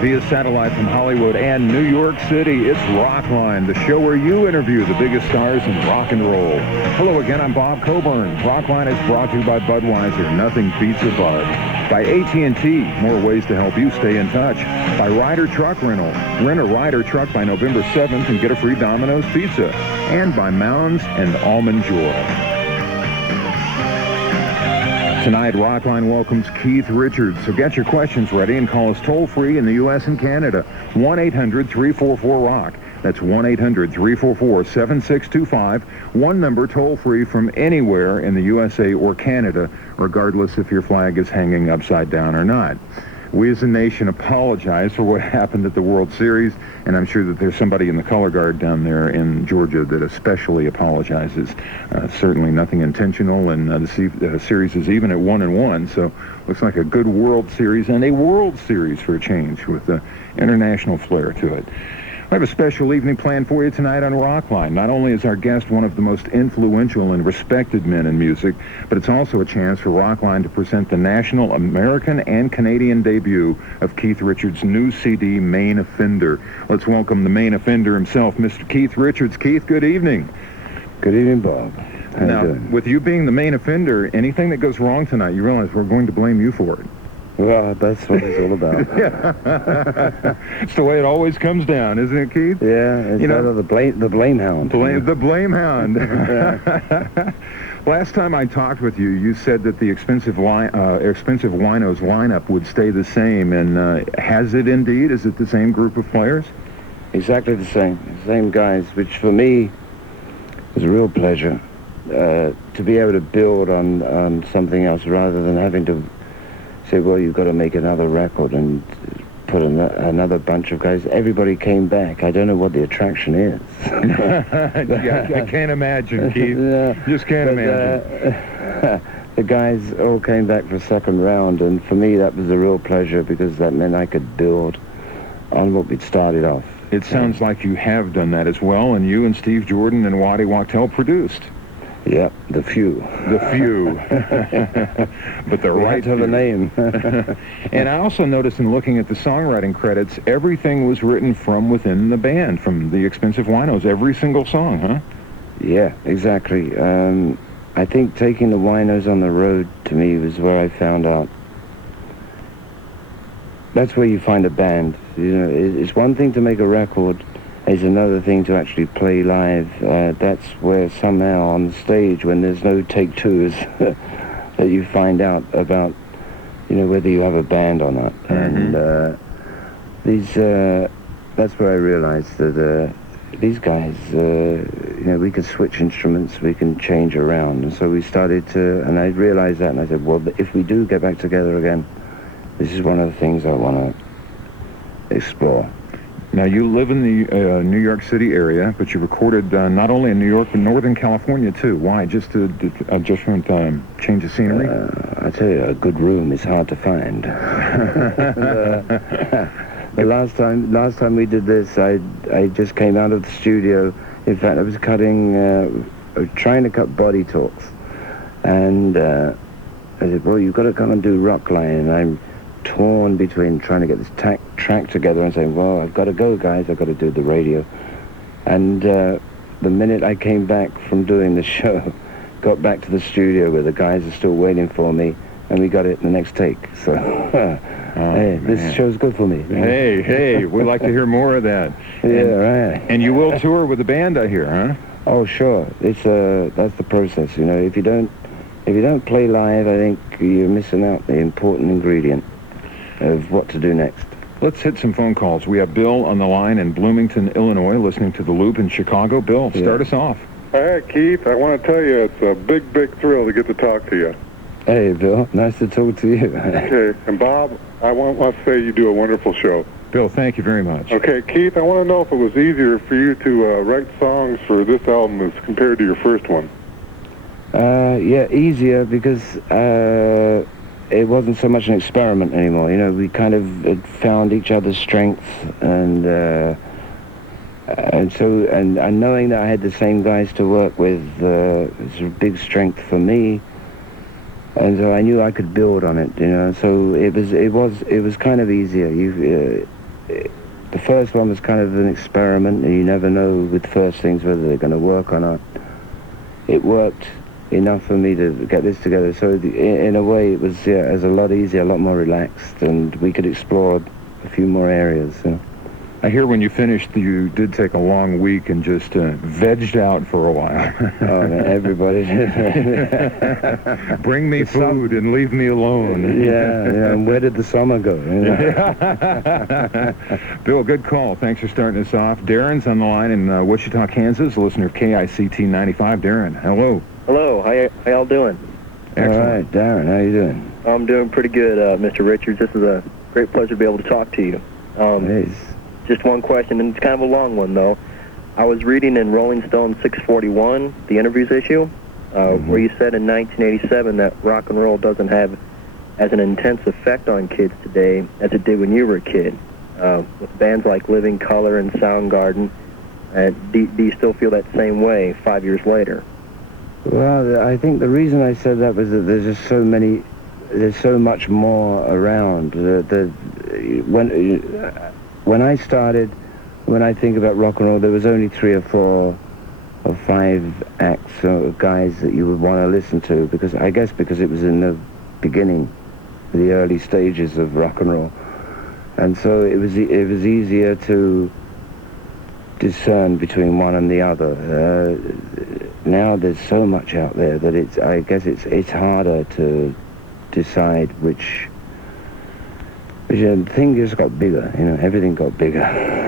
via satellite from Hollywood and New York City. It's Rockline, the show where you interview the biggest stars in rock and roll. Hello again, I'm Bob Coburn. Rockline is brought to you by Budweiser. Nothing beats a Bud. By AT&T, more ways to help you stay in touch. By Ryder Truck Rental. Rent a Ryder truck by November 7th and get a free Domino's pizza. And by Mounds and Almond Joy. Tonight, Rockline welcomes Keith Richards. So get your questions ready and call us toll-free in the U.S. and Canada. 1-800-344-ROCK. That's 1-800-344-7625. One number toll-free from anywhere in the USA or Canada, regardless if your flag is hanging upside down or not. We as a nation apologize for what happened at the World Series, and I'm sure that there's somebody in the color guard down there in Georgia that especially apologizes. Certainly nothing intentional, and the series is even at 1-1, so looks like a good World Series and a World Series for a change with the international flair to it. I have a special evening planned for you tonight on Rockline. Not only is our guest one of the most influential and respected men in music, but it's also a chance for Rockline to present the national American and Canadian debut of Keith Richards' new CD, Main Offender. Let's welcome the main offender himself, Mr. Keith Richards. Keith, good evening. Good evening, Bob. How now, you doing? With you being the main offender, anything that goes wrong tonight, you realize we're going to blame you for it. Well, that's what it's all about. It's the way it always comes down, isn't it, Keith? Yeah, it's the blame hound. The blame hound. Last time I talked with you, you said that the expensive winos lineup would stay the same, and has it indeed? Is it the same group of players? Exactly the same guys, which for me was a real pleasure to be able to build on something else rather than having to say, well, you've got to make another record and put another bunch of guys. Everybody came back. I don't know what the attraction is. I can't imagine, Keith. Just can't imagine. The guys all came back for a second round, and for me that was a real pleasure because that meant I could build on what we'd started off. It sounds like you have done that as well, and you and Steve Jordan and Waddy Wachtel produced. Yep, the few. But the right to have a name. And I also noticed in looking at the songwriting credits, everything was written from within the band, from the Expensive Winos, every single song, huh? Yeah, exactly. I think taking the Winos on the road, to me, was where I found out. That's where you find a band. You know, it's one thing to make a record. It's another thing to actually play live. That's where somehow on the stage, when there's no take twos, that you find out about, whether you have a band or not. Mm-hmm. And that's where I realized that these guys, we can switch instruments, we can change around. And so we started to, and I realized that, and I said, well, if we do get back together again, this is one of the things I want to explore. Now, you live in the New York City area, but you recorded not only in New York, but Northern California, too. Why? Just to different change of scenery? I tell you, a good room is hard to find. The last time we did this, I just came out of the studio. In fact, I was trying to cut Body Talks. And I said, well, you've got to come and do Rockline. And I'm torn between trying to get this track together and saying, well, I've got to go, guys, I've got to do the radio. And the minute I came back from doing the show, got back to the studio where the guys are still waiting for me, and we got it in the next take. So, hey, this show's good for me. Hey, we'd like to hear more of that. Right. And you will tour with the band, I hear, huh? Oh, sure. That's the process, If you don't play live, I think you're missing out the important ingredient of what to do next. Let's hit some phone calls. We have Bill on the line in Bloomington, Illinois, listening to The Loop in Chicago. Bill, start us off. Hey, Keith, I want to tell you it's a big, big thrill to get to talk to you. Hey, Bill, nice to talk to you. Okay, and Bob, I want to say you do a wonderful show. Bill, thank you very much. Okay, Keith, I want to know if it was easier for you to write songs for this album as compared to your first one. Yeah, easier because it wasn't so much an experiment anymore. We kind of had found each other's strengths, and knowing that I had the same guys to work with was a big strength for me. And so I knew I could build on it, So it was kind of easier. the first one was kind of an experiment, and you never know with first things whether they're going to work or not. It worked enough for me to get this together, so in a way it was a lot easier, a lot more relaxed, and we could explore a few more areas. I hear when you finished, you did take a long week and just vegged out for a while. Oh, man, everybody did. Bring me food and leave me alone. Yeah, and where did the summer go? Bill, good call. Thanks for starting us off. Darren's on the line in Wichita, Kansas, a listener of KICT 95. Darren, hello. Hello, how y'all doing? Excellent. All right, Darren, how you doing? I'm doing pretty good, Mr. Richards. This is a great pleasure to be able to talk to you. Just one question, and it's kind of a long one, though. I was reading in Rolling Stone 641, the interviews issue, where you said in 1987 that rock and roll doesn't have as an intense effect on kids today as it did when you were a kid. With bands like Living Colour and Soundgarden, do you still feel that same way 5 years later? Well, I think the reason I said that was that there's just there's so much more around. When I started, when I think about rock and roll, there was only 3 or 4 or 5 acts of guys that you would want to listen to, because it was in the beginning, the early stages of rock and roll, and so it was easier to discern between one and the other. Now there's so much out there that it's harder to decide which thing just got bigger. Everything got bigger.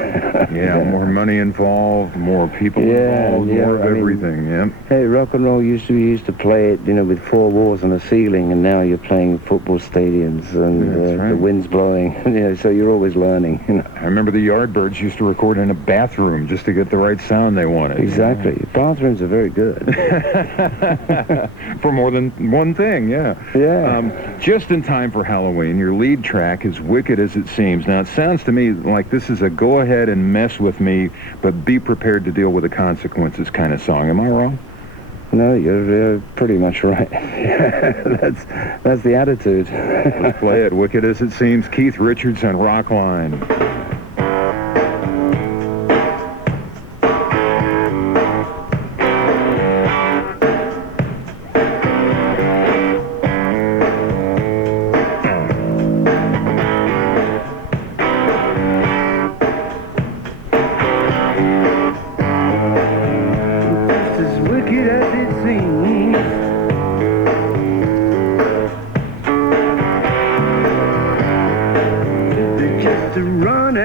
Yeah, more money involved, more people involved, more of everything. Hey, rock and roll used to play it, with 4 walls and a ceiling, and now you're playing football stadiums, and the wind's blowing. So you're always learning. I remember the Yardbirds used to record in a bathroom just to get the right sound they wanted. Exactly. Bathrooms are very good. For more than one thing, yeah. Just in time for Halloween, your lead track is Wicked as It Seems. Now, it sounds to me like this is a go ahead and mess with me, but be prepared to deal with the consequences kind of song. Am I wrong? No, you're pretty much right. That's the attitude. Let's play it. Wicked as It Seems. Keith Richards on Rockline. To run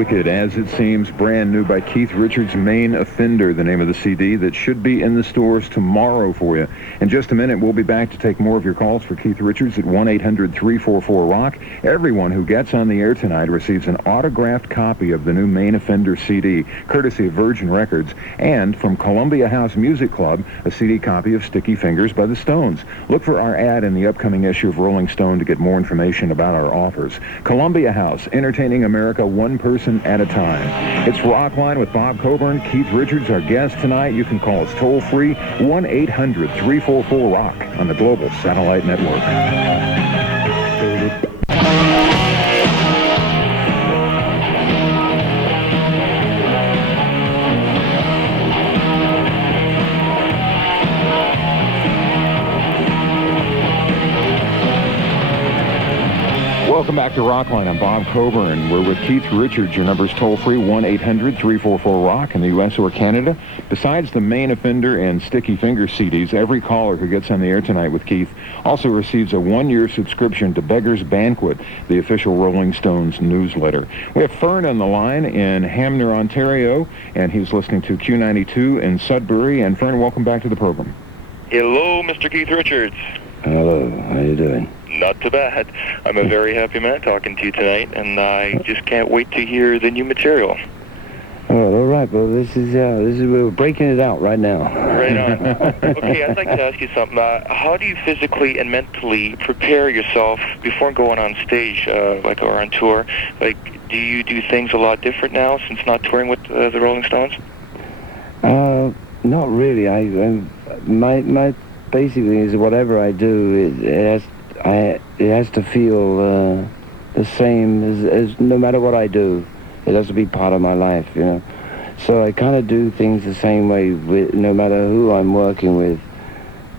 Wicked As It Seems, brand new by Keith Richards, Main Offender, the name of the CD that should be in the stores tomorrow for you. In just a minute, we'll be back to take more of your calls for Keith Richards at 1-800-344-ROCK. Everyone who gets on the air tonight receives an autographed copy of the new Main Offender CD, courtesy of Virgin Records, and from Columbia House Music Club, a CD copy of Sticky Fingers by the Stones. Look for our ad in the upcoming issue of Rolling Stone to get more information about our offers. Columbia House, entertaining America one person at a time. It's Rockline with Bob Coburn, Keith Richards, our guest tonight. You can call us toll-free, 1-800-344-ROCK on the Global Satellite Network. Welcome back to Rockline. I'm Bob Coburn. We're with Keith Richards. Your number's toll-free, 1-800-344-ROCK in the U.S. or Canada. Besides the Main Offender and Sticky Finger CDs, every caller who gets on the air tonight with Keith also receives a one-year subscription to Beggar's Banquet, the official Rolling Stones newsletter. We have Fern on the line in Hamner, Ontario, and he's listening to Q92 in Sudbury. And Fern, welcome back to the program. Hello, Mr. Keith Richards. Hello, how you doing? Not too bad. I'm a very happy man talking to you tonight, and I just can't wait to hear the new material. Oh, all right. Well, this is we're breaking it out right now. Right on. Okay, I'd like to ask you something. How do you physically and mentally prepare yourself before going on stage, or on tour? Like, do you do things a lot different now since not touring with the Rolling Stones? Not really. My basic thing is whatever I do, it has to feel the same as no matter what I do. It has to be part of my life, you know. So I kind of do things the same way with no matter who I'm working with.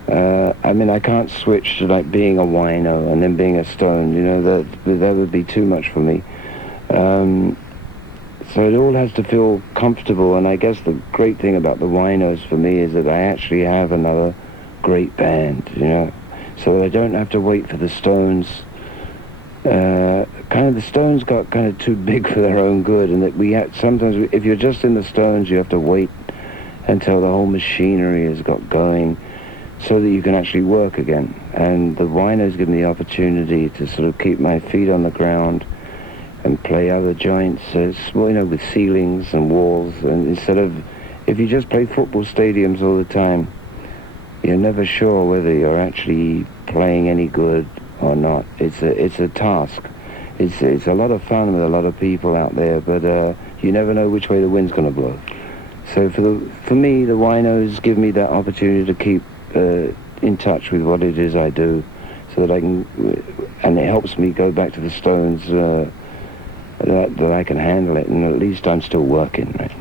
I mean, I can't switch to like being a wino and then being a Stone. You know, that would be too much for me. So it all has to feel comfortable. And I guess the great thing about the winos for me is that I actually have another great band, you know. So I don't have to wait for the Stones. The Stones got kind of too big for their own good, and that sometimes if you're just in the Stones, you have to wait until the whole machinery has got going, so that you can actually work again. And the winos give me the opportunity to sort of keep my feet on the ground and play other joints, with ceilings and walls. And instead of, if you just play football stadiums all the time, you're never sure whether you're actually playing any good or not. It's a task. It's a lot of fun with a lot of people out there, but you never know which way the wind's going to blow. So for me, the winos give me that opportunity to keep in touch with what it is I do, so that I can, and it helps me go back to the Stones. That I can handle it, and at least I'm still working, right?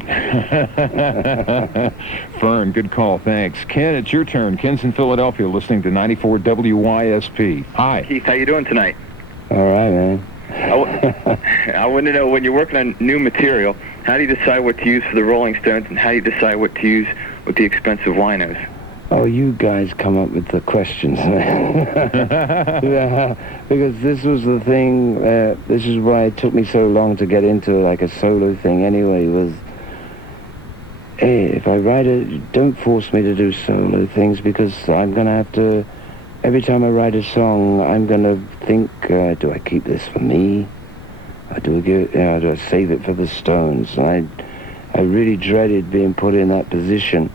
Fern, good call, thanks. Ken, it's your turn. Ken's in Philadelphia, listening to 94 WYSP. Hi. Keith, how you doing tonight? All right, man. I want to know, when you're working on new material, how do you decide what to use for the Rolling Stones, and how do you decide what to use with the expensive winos? Oh, you guys come up with the questions, man. Yeah, because this was the thing, this is why it took me so long to get into like a solo thing anyway, was, hey, if I write it, don't force me to do solo things, because I'm going to have to, every time I write a song, I'm going to think, do I keep this for me? Or do I save it for the Stones? And I really dreaded being put in that position.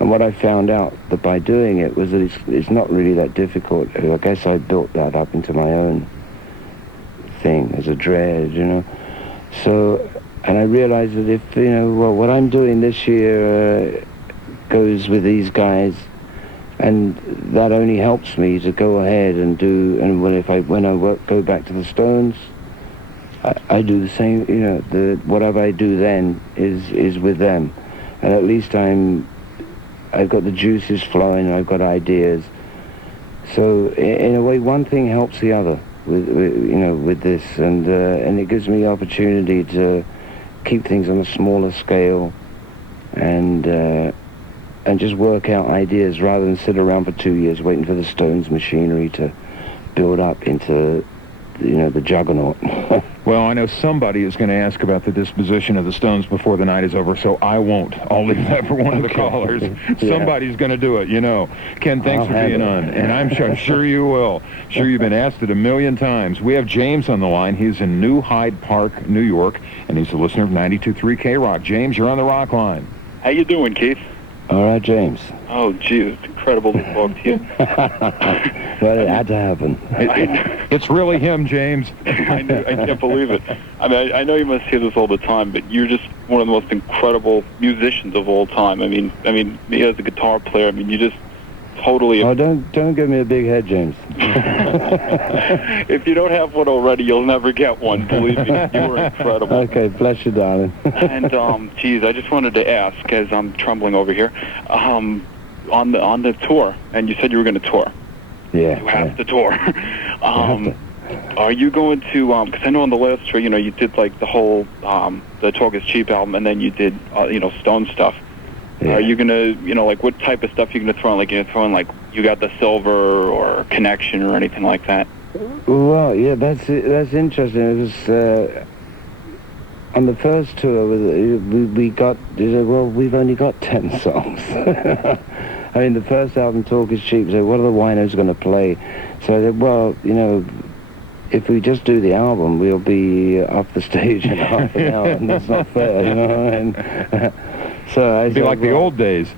And what I found out that by doing it was that it's not really that difficult. I guess I built that up into my own thing as a dread, you know. So, and I realized that if, what I'm doing this year goes with these guys, and that only helps me to go ahead and do, and when I go back to the Stones, I do the same, whatever I do then is with them. And at least I've got the juices flowing, and I've got ideas. So in a way, one thing helps the other with this, and it gives me the opportunity to keep things on a smaller scale, and just work out ideas rather than sit around for 2 years waiting for the Stones machinery to build up into the juggernaut. Well, I know somebody is going to ask about the disposition of the Stones before the night is over, so I won't. I'll leave that for one of the callers. Somebody's going to do it, Ken, thanks for being on, and I'm sure you will. Sure, you've been asked it a million times. We have James on the line. He's in New Hyde Park, New York, and he's a listener of 92.3 K-Rock. James, you're on the Rock Line. How you doing, Keith? All right, James. Oh, gee, it's incredible to talk to you. Well, it had to happen. It's really him, James. I can't believe it. I mean, I know you must hear this all the time, but you're just one of the most incredible musicians of all time. I mean, me as a guitar player, you just totally... Oh, don't give me a big head, James. If you don't have one already, you'll never get one. Believe me, you were incredible. Okay, bless you, darling. And, geez, I just wanted to ask, as I'm trembling over here, on the tour, and you said you were going to tour. Yeah. You have to tour. Are you going to, because I know on the last tour, you did, like, the whole, the Talk Is Cheap album, and then you did, Stone stuff. Yeah. Are you going to, like, what type of stuff are you going to throw in? Like, you're going to throw in, like, You Got the Silver or Connection or anything like that? Well, yeah, that's interesting. It was, on the first tour, we got, well, we've only got 10 songs. I mean, the first album, Talk Is Cheap, so what are the winos going to play? So I said, well, if we just do the album, we'll be off the stage in half an hour, and that's not fair, And so I It'd be like the old days.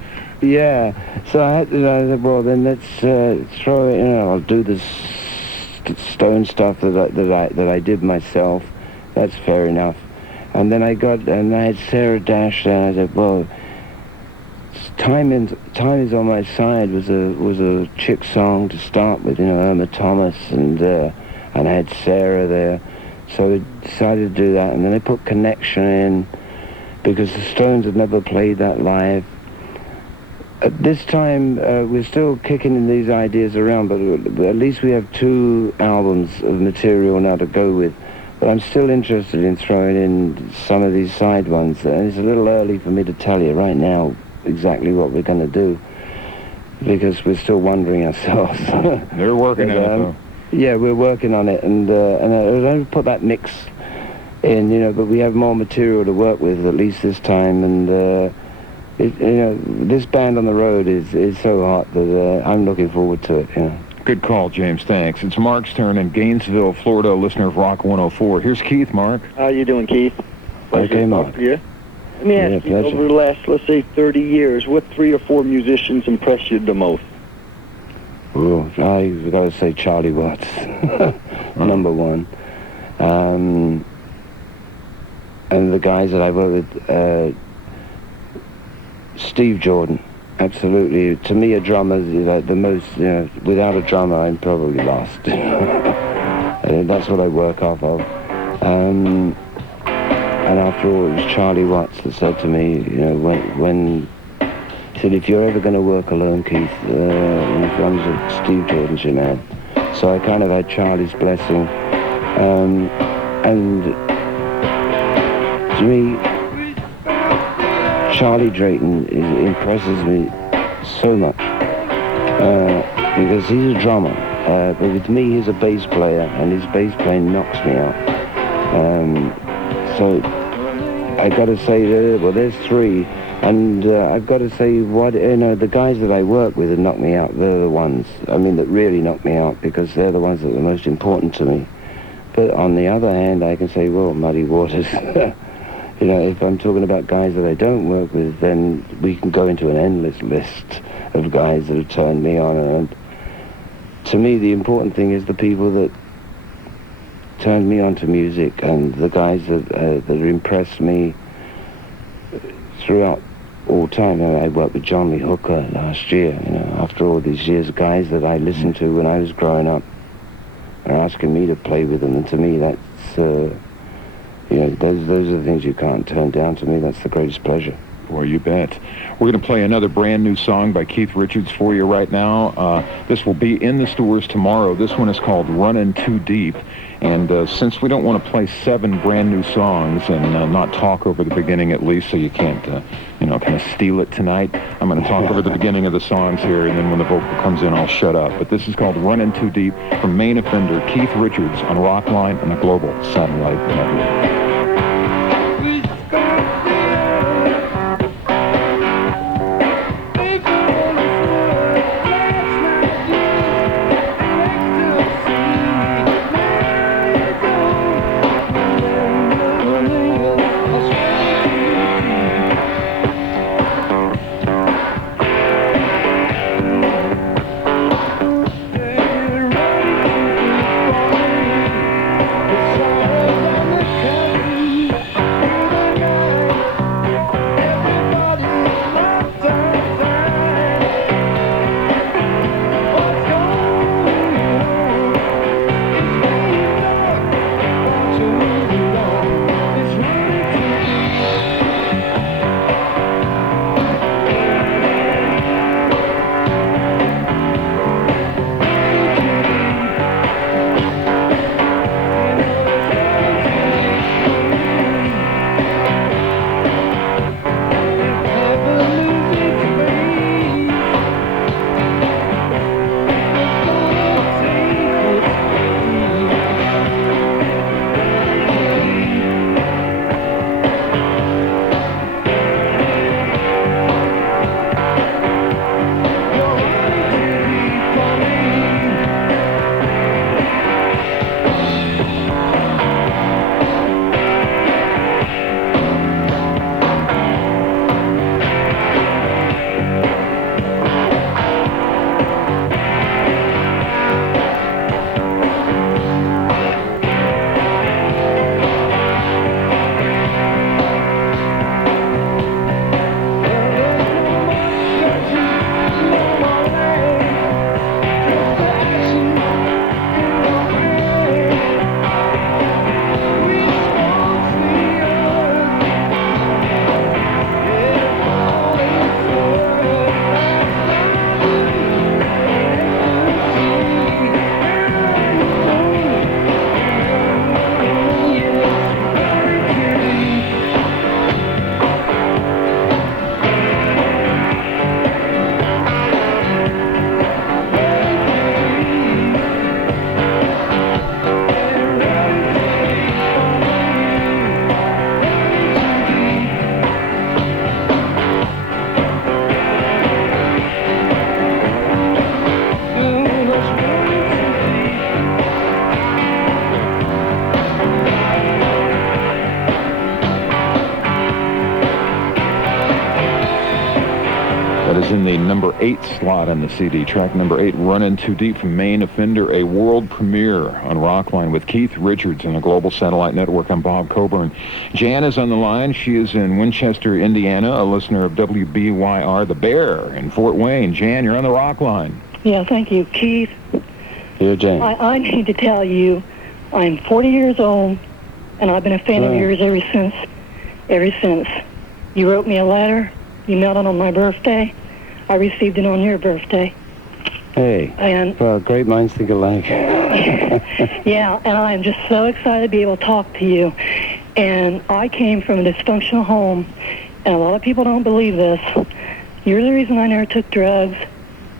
Yeah. So I said, well, then let's throw it. I'll do this Stone stuff that I did myself. That's fair enough. And then I had Sarah Dash there. And I said, well, Time Is on My Side was a chick song to start with. Irma Thomas and I had Sarah there. So we decided to do that, and then I put Connection in, because the Stones had never played that live. At this time, we're still kicking in these ideas around, but at least we have 2 albums of material now to go with. But I'm still interested in throwing in some of these side ones, and it's a little early for me to tell you right now exactly what we're going to do, because we're still wondering ourselves. They're working on it, though. Yeah, we're working on it, and I put that mix in, but we have more material to work with, at least this time, and this band on the road is so hot that I'm looking forward to it. Good call, James. Thanks. It's Mark's turn in Gainesville, Florida, listener of Rock 104. Here's Keith. Mark. How you doing, Keith? Okay, Mark. Let me ask you, over the last, let's say, 30 years, what 3 or 4 musicians impressed you the most? Oh, I've got to say Charlie Watts, number 1. And the guys that I work with, Steve Jordan, absolutely. To me, a drummer is the most, without a drummer, I'm probably lost. That's what I work off of. And after all, it was Charlie Watts that said to me, when he said, if you're ever going to work alone, Keith, when it comes to Steve Jordan's your man. So I kind of had Charlie's blessing. And to me, Charlie Drayton impresses me so much because he's a drummer, but with me he's a bass player, and his bass playing knocks me out. So I got to say, well, there's 3, and I've got to say, the guys that I work with that knock me out, they're the ones, that really knock me out, because they're the ones that are the most important to me. But on the other hand, I can say, well, Muddy Waters. If I'm talking about guys that I don't work with, then we can go into an endless list of guys that have turned me on. And to me, the important thing is the people that turned me on to music, and the guys that impressed me throughout all time. I worked with John Lee Hooker last year. After all these years, guys that I listened to when I was growing up are asking me to play with them, and to me, that's those are the things you can't turn down. To me, that's the greatest pleasure. Boy, you bet. We're going to play another brand new song by Keith Richards for you right now. This will be in the stores tomorrow. This one is called Runnin' Too Deep. And since we don't want to play 7 brand new songs and not talk over the beginning at least, so you can't, kind of steal it tonight. I'm going to talk over the beginning of the songs here, and then when the vocal comes in, I'll shut up. But this is called Runnin' Too Deep from main offender Keith Richards on Rockline and the Global Satellite Network. In the number 8 slot on the CD, track number 8, Runnin' Too Deep from Main Offender, a world premiere on Rockline with Keith Richards and the Global Satellite Network. I'm Bob Coburn. Jan is on the line. She is in Winchester, Indiana, a listener of WBYR The Bear in Fort Wayne. Jan, you're on the Rockline. Yeah, thank you, Keith. Here, Jan. I need to tell you, I'm 40 years old, and I've been a fan of yours ever since. You wrote me a letter. You mailed it on my birthday. I received it on your birthday. Hey, and well, great minds think alike. Yeah, and I'm just so excited to be able to talk to you. And I came from a dysfunctional home, and a lot of people don't believe this. You're the reason I never took drugs.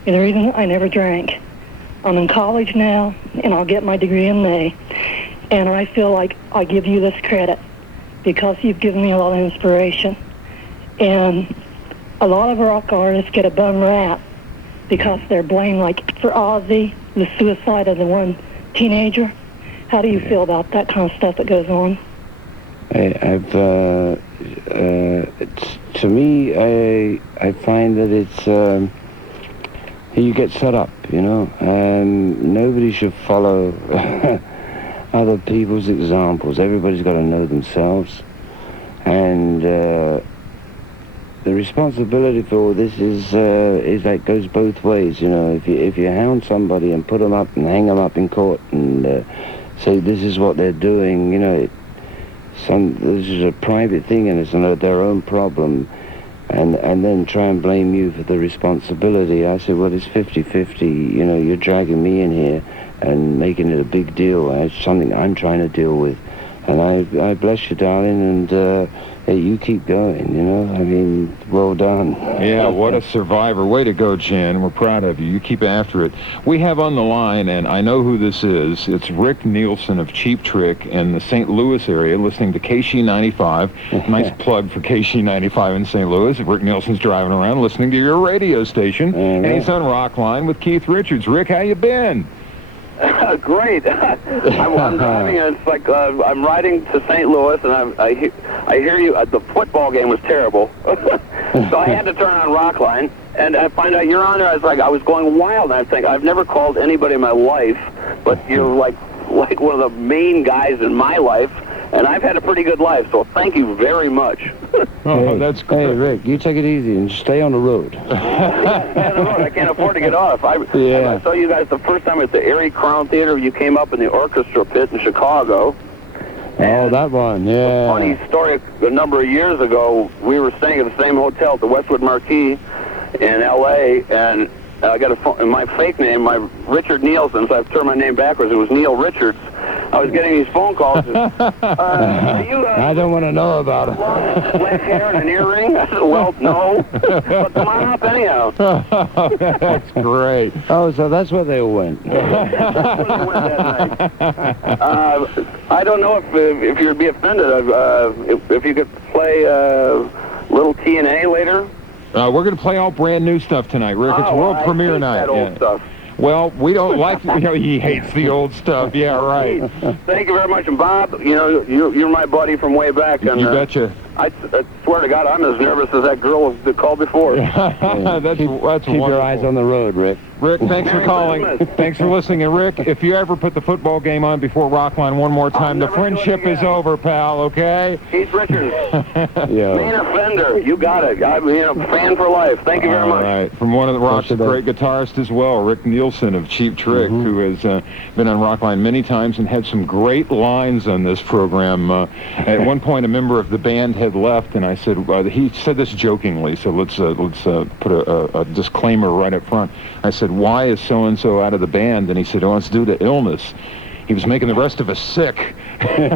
You're the reason I never drank. I'm in college now, and I'll get my degree in May. And I feel like I give you this credit because you've given me a lot of inspiration. And a lot of rock artists get a bum rap because they're blamed, like for Ozzy, the suicide of the one teenager. How do you feel about that kind of stuff that goes on? To me, I find that it's you get set up, nobody should follow other people's examples. Everybody's got to know themselves, and the responsibility for all this is like goes both ways. If you hound somebody and put them up and hang them up in court and say this is what they're doing, this is a private thing and it's their own problem, and then try and blame you for the responsibility. I say, well, it's 50-50. You're dragging me in here and making it a big deal. It's something I'm trying to deal with, and I bless you, darling, and hey, you keep going, you know? I mean, well done. Yeah, what a survivor. Way to go, Jan. We're proud of you. You keep after it. We have on the line, and I know who this is. It's Rick Nielsen of Cheap Trick in the St. Louis area, listening to KC95. Nice plug for KC95 in St. Louis. Rick Nielsen's driving around listening to your radio station, and he's on Rockline with Keith Richards. Rick, how you been? Great. I'm driving, and it's like I'm riding to St. Louis, and I hear you. The football game was terrible, so I had to turn on Rockline, and I find out you're on there. I was going wild, and I think I've never called anybody in my life, but you're like one of the main guys in my life, and I've had a pretty good life. So thank you very much. Oh, that's great. Hey, Rick, you take it easy and stay on the road. Stay on the road. I can't afford to get off. I saw you guys the first time at the Erie Crown Theater. You came up in the orchestra pit in Chicago. Oh, that one, yeah. Funny story, a number of years ago, we were staying at the same hotel at the Westwood Marquis in L.A., and I got a phone, my fake name, my Richard Nielsen, so I've turned my name backwards. It was Neil Richards. I was getting these phone calls. I don't want to know about it. Black hair and an earring? I said, well, no. But come on up anyhow. That's great. Oh, so that's where they all went. I don't know if you'd be offended if you could play Little T&A later. We're going to play all brand new stuff tonight, Rick. It's world premiere night. That old stuff. Well, we don't like, he hates the old stuff. Yeah, right. Thank you very much. And Bob, you're my buddy from way back. And, you betcha. I swear to God, I'm as nervous as that girl that called before. That's keep wonderful. your eyes on the road, Rick. Rick, thanks for calling. Thanks for listening. And Rick, if you ever put the football game on before Rockline one more time, the friendship is over, pal, okay? Keith Richards. Main offender. You got it. I'm a fan for life. Thank you very much. All right. From one of the Rock's great guitarist as well, Rick Nielsen of Cheap Trick, who has been on Rockline many times and had some great lines on this program. At one point, a member of the band had left, and I said, he said this jokingly, so let's put a disclaimer right up front. I said, why is so-and-so out of the band? And he said, oh, it's due to illness. He was making the rest of us sick. Hey,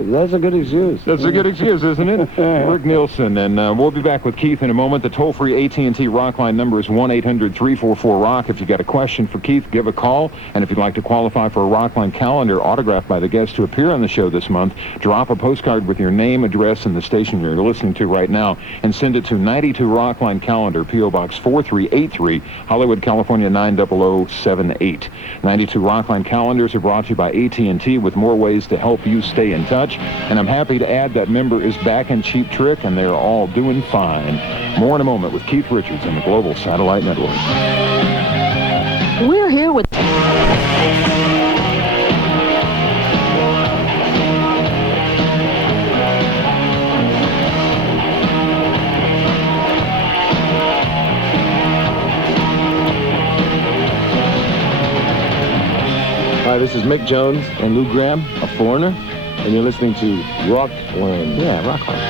that's a good excuse. That's a good excuse, isn't it? Rick Nielsen, and we'll be back with Keith in a moment. The toll-free AT&T Rockline number is 1-800-344-ROCK. If you got a question for Keith, give a call. And if you'd like to qualify for a Rockline calendar autographed by the guests who appear on the show this month, drop a postcard with your name, address, and the station you're listening to right now, and send it to 92 Rockline Calendar, P.O. Box 4383, Hollywood, California 90078. 92 Rockline calendars are brought to you by AT&T with more ways to help you stay in touch. And I'm happy to add that member is back in Cheap Trick, and they're all doing fine. More in a moment with Keith Richards on the Global Satellite Network. We're here with... Hi, this is Mick Jones and Lou Gramm, a foreigner, and you're listening to Rockland. Yeah, Rockland.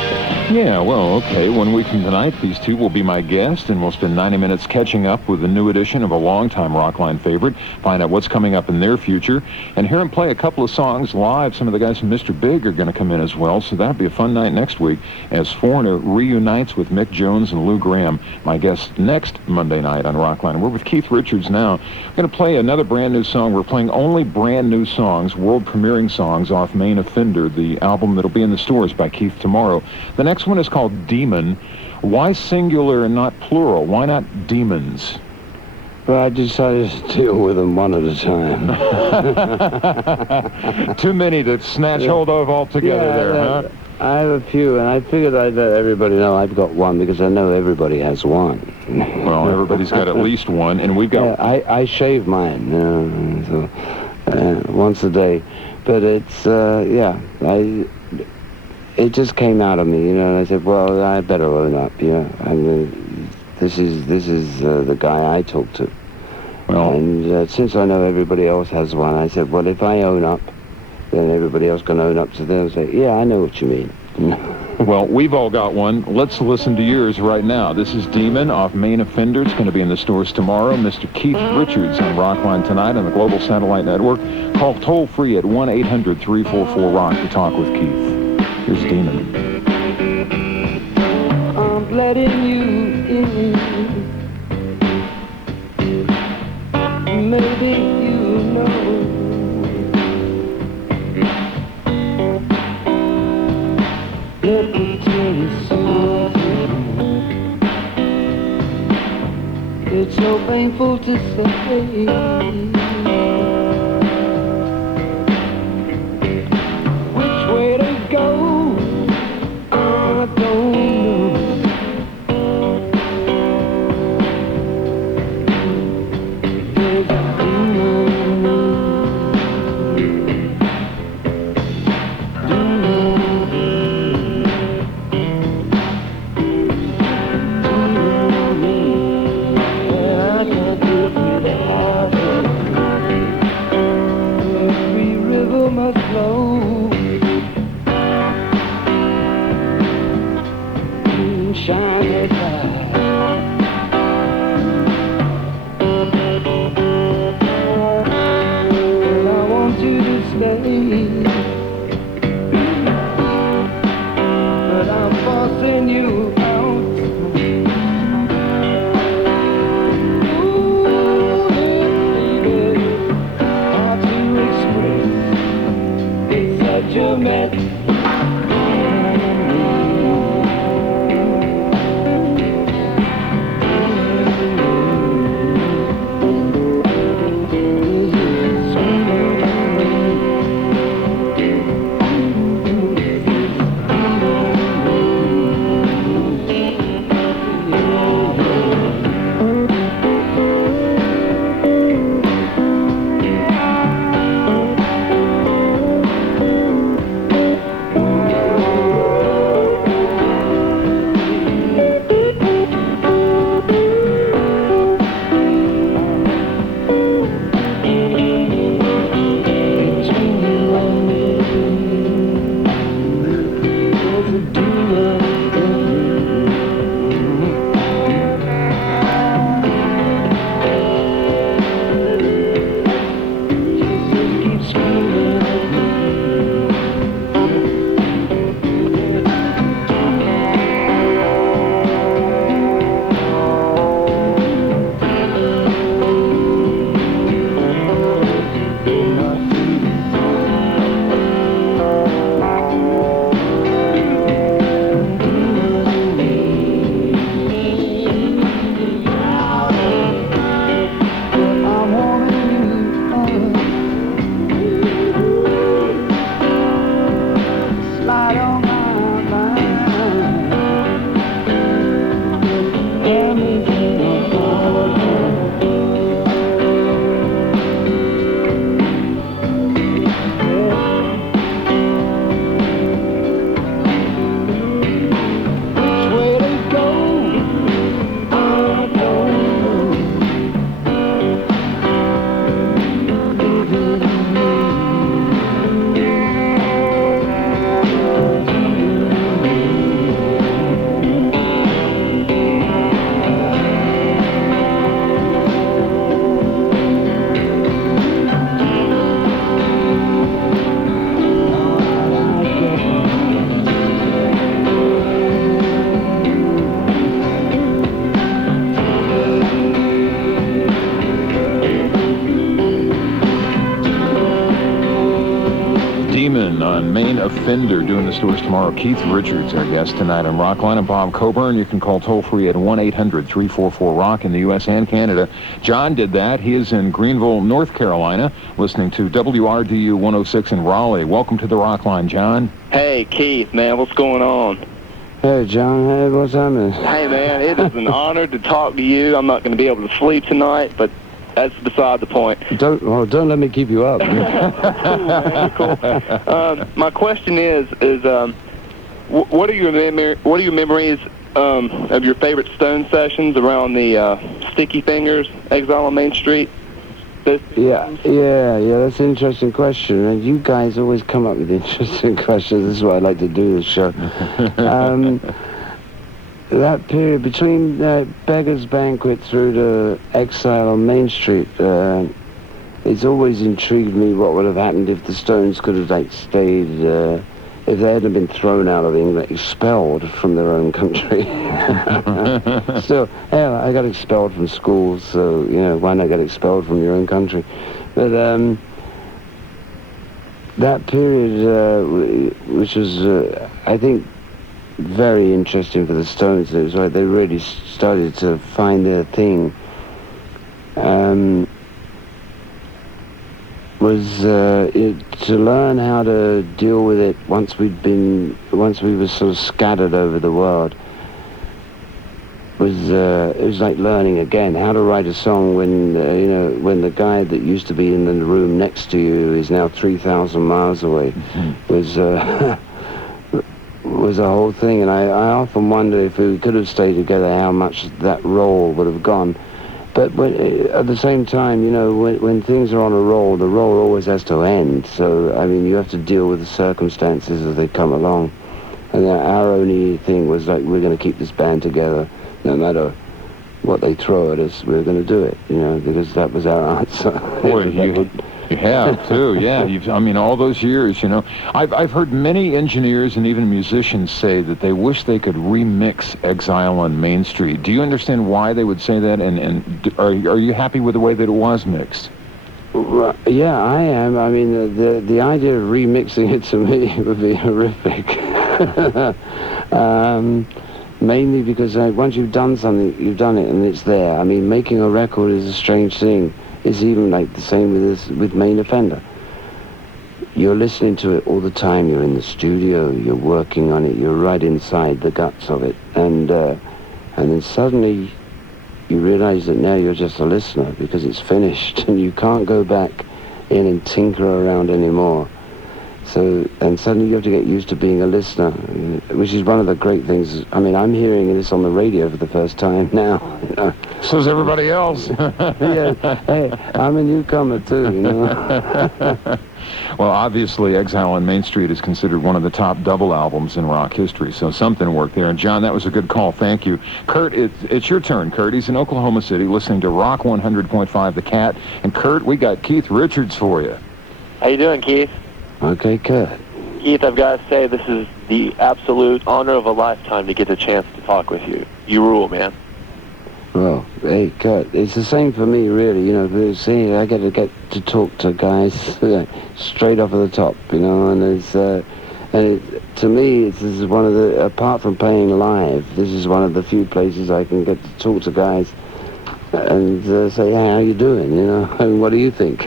Yeah, well, okay. 1 week from tonight, these two will be my guest, and we'll spend 90 minutes catching up with a new edition of a longtime Rockline favorite, find out what's coming up in their future, and hear them play a couple of songs live. Some of the guys from Mr. Big are going to come in as well, so that'll be a fun night next week as Foreigner reunites with Mick Jones and Lou Gramm, my guest next Monday night on Rockline. We're with Keith Richards now. We're going to play another brand new song. We're playing only brand new songs, world premiering songs off Main Offender, the album that'll be in the stores by Keith tomorrow. The next one is called Demon. Why singular and not plural? Why not demons? Well, I decided to deal with them one at a time. Too many to snatch hold of altogether there, huh? I have a few, and I figured I'd let everybody know I've got one because I know everybody has one. Well, everybody's got at least one, and we've got... Yeah, I shave mine once a day. But it's, it just came out of me, and I said, well, I better own up, I mean, this is the guy I talk to. Well, and since I know everybody else has one, I said, well, if I own up, then everybody else can own up to them and say, yeah, I know what you mean. Well, we've all got one. Let's listen to yours right now. This is Demon off Main Offender. It's going to be in the stores tomorrow. Mr. Keith Richards on Rockline tonight on the Global Satellite Network. Call toll-free at 1-800-344-ROCK to talk with Keith. Here's Demon. I'm letting you in. Maybe you know. Let me tell you something. It's so painful to say. Which way to go? I don't know. There's a must flow. Shine it bright. And I want you to stay, but I'm forcing you out. Ooh, baby, hard to express. It's such a mess. Fender doing the stores tomorrow. Keith Richards, our guest tonight on Rockline, and Bob Coburn. You can call toll-free at 1-800-344-ROCK in the U.S. and Canada. John did that. He is in Greenville, North Carolina, listening to WRDU 106 in Raleigh. Welcome to the Rockline, John. Hey, Keith, man, what's going on? Hey, John. Hey, what's happening? Hey, man, it is an honor to talk to you. I'm not going to be able to sleep tonight, but that's beside the point. Don't let me keep you up. Cool, man. Cool. My question is what are your memories of your favorite Stone sessions around the Sticky Fingers, Exile on Main Street? Yeah, that's an interesting question. And you guys always come up with interesting questions. This is why I like to do this show. That period between Beggar's Banquet through to Exile on Main Street, it's always intrigued me what would have happened if the Stones could have stayed if they hadn't been thrown out of England, expelled from their own country. So, yeah, I got expelled from school, so, you know, why not get expelled from your own country? But that period, which was, I think, very interesting for the Stones, it was like they really started to find their thing, was to learn how to deal with it once we were sort of scattered over the world. It was like learning again how to write a song when you know, when the guy that used to be in the room next to you is now 3,000 miles away. Was a whole thing, and I often wonder if we could have stayed together, how much that role would have gone. But at the same time, you know, when things are on a roll, the roll always has to end. So, I mean, you have to deal with the circumstances as they come along. And our only thing was like, we're going to keep this band together, no matter what they throw at us, we're going to do it, you know, because that was our answer. Boy, you have, too, yeah. I mean, all those years, you know. I've heard many engineers and even musicians say that they wish they could remix Exile on Main Street. Do you understand why they would say that, and are you happy with the way that it was mixed? Well, yeah, I am. I mean, the idea of remixing it to me would be horrific. Mainly because once you've done something, you've done it and it's there. I mean, making a record is a strange thing. It's even like the same with Main Offender. You're listening to it all the time. You're in the studio. You're working on it. You're right inside the guts of it. And then suddenly you realize that now you're just a listener because it's finished and you can't go back in and tinker around anymore. So, and suddenly you have to get used to being a listener, which is one of the great things. I mean, I'm hearing this on the radio for the first time now. You know. So's everybody else. Yeah, hey, I'm a newcomer too, you know. Well, obviously, Exile on Main Street is considered one of the top double albums in rock history, so something worked there. And John, that was a good call. Thank you. Kurt, it's your turn. Kurt, he's in Oklahoma City listening to Rock 100.5 The Cat. And Kurt, we got Keith Richards for you. How you doing, Keith? Okay, Kurt. Keith, I've got to say, this is the absolute honor of a lifetime to get the chance to talk with you. You rule, man. Well, hey, Kurt, it's the same for me, really. You know, see, I get to talk to guys straight off of the top, you know, and to me, this is one of the, apart from playing live, this is one of the few places I can get to talk to guys and say, hey, how you doing, you know, and what do you think?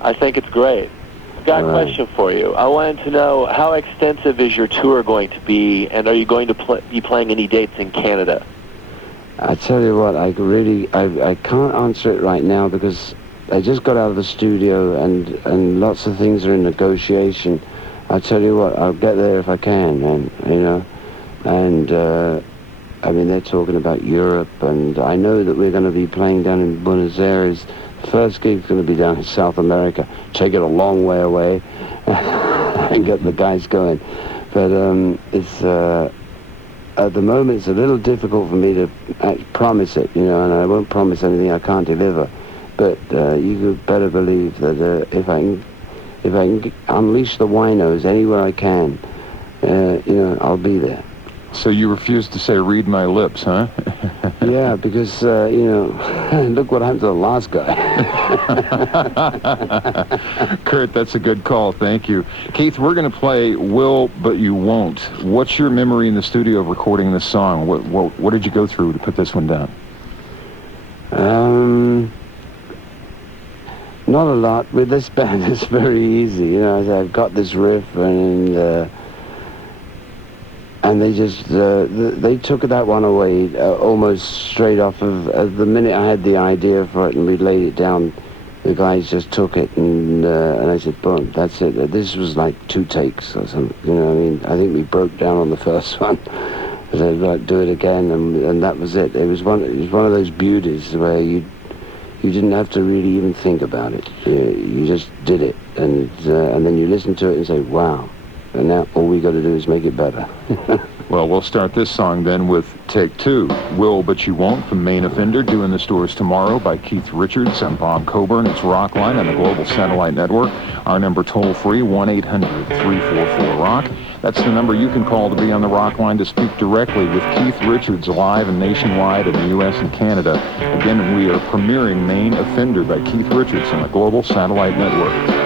I think it's great. I've got a question for you. I wanted to know, how extensive is your tour going to be, and are you going to be playing any dates in Canada? I tell you what, I can't answer it right now because I just got out of the studio and lots of things are in negotiation. I tell you what, I'll get there if I can, man, you know. And, I mean, they're talking about Europe, and I know that we're going to be playing down in Buenos Aires. The first gig's going to be down in South America. Take it a long way away and get the guys going. But it's... at the moment, it's a little difficult for me to promise it, you know, and I won't promise anything I can't deliver. But you could better believe that if I can unleash the winos anywhere I can, you know, I'll be there. So you refuse to say "read my lips," huh? Yeah, because you know, look what happened to the last guy. Kurt, that's a good call. Thank you, Keith. We're going to play "Will But You Won't." What's your memory in the studio of recording this song? What did you go through to put this one down? Not a lot. With this band, it's very easy. You know, I've got this riff and they just, they took that one away almost straight off of, the minute I had the idea for it and we laid it down, the guys just took it and I said, boom, that's it. This was like 2 takes or something, you know what I mean? I think we broke down on the first one. I said, right, do it again, and that was it. It was one of those beauties where you didn't have to really even think about it. You just did it, and then you listen to it and say, wow, And now all we got to do is make it better. Well, we'll start this song then with Take Two. Will But You Won't from Main Offender, due in the stores tomorrow by Keith Richards. I'm Bob Coburn. It's Rockline on the Global Satellite Network. Our number toll-free, 1-800-344-ROCK. That's the number you can call to be on the Rockline to speak directly with Keith Richards live and nationwide in the U.S. and Canada. Again, we are premiering Main Offender by Keith Richards on the Global Satellite Network.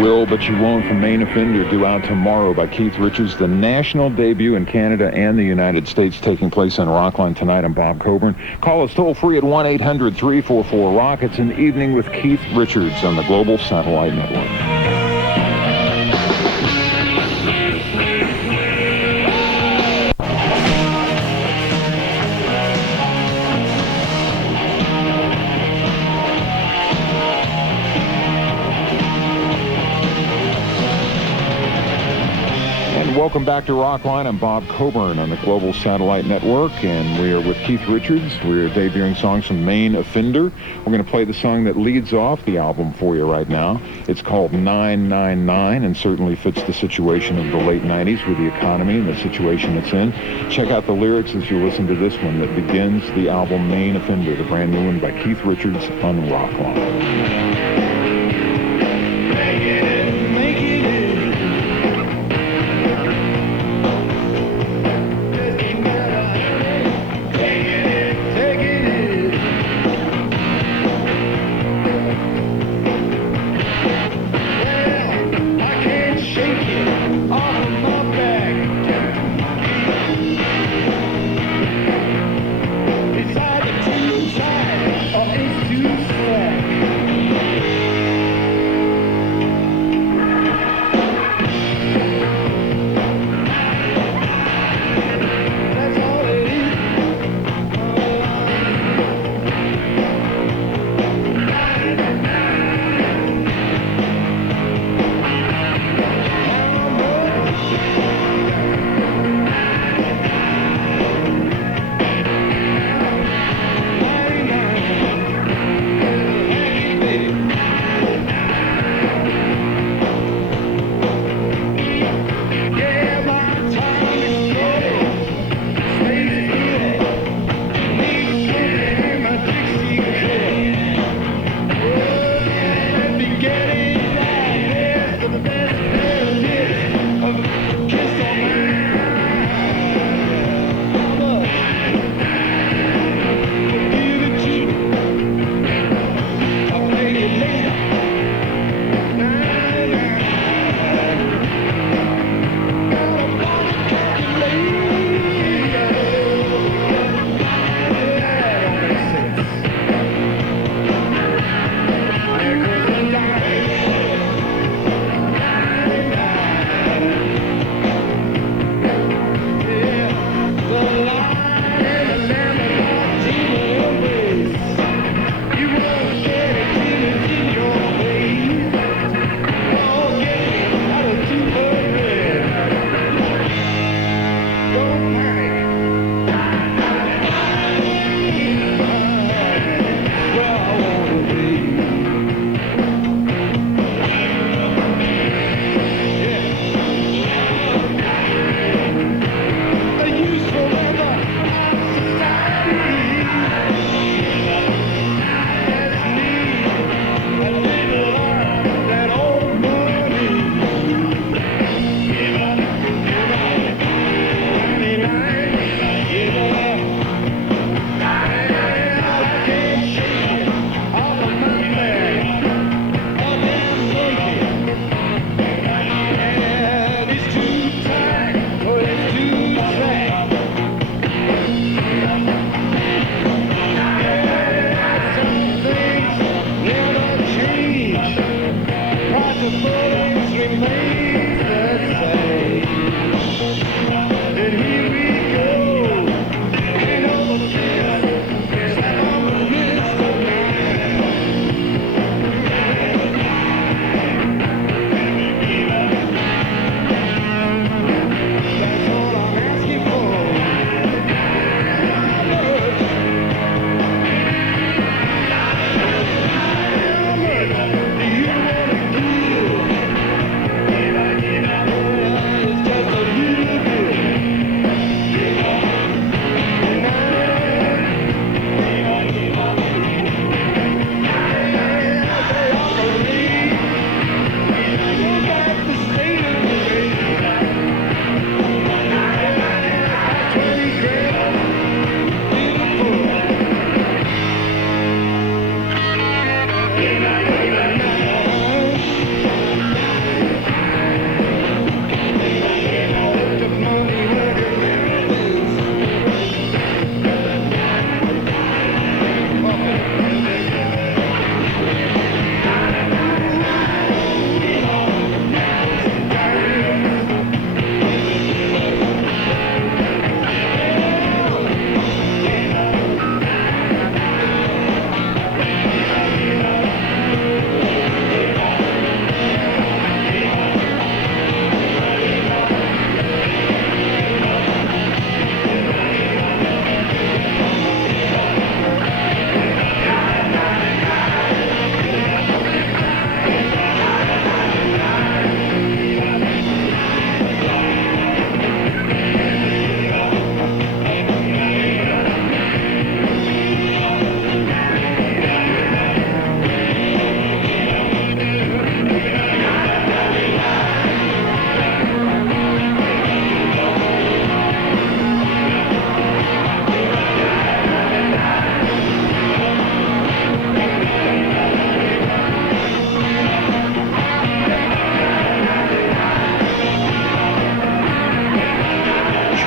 Will But You Won't from Main Offender, due out tomorrow by Keith Richards. The national debut in Canada and the United States taking place on Rockline tonight. I'm Bob Coburn. Call us toll-free at 1-800-344-ROCK. It's an evening with Keith Richards on the Global Satellite Network. welcome back to Rockline. I'm Bob Coburn on the Global Satellite Network, and we are with Keith Richards. We're debuting songs from Main Offender. We're going to play the song that leads off the album for you right now. It's called 999 and certainly fits the situation of the late 90s with the economy and the situation it's in. Check out the lyrics as you listen to this one that begins the album Main Offender, the brand new one by Keith Richards on Rockline. It's either too tight or it's too slack.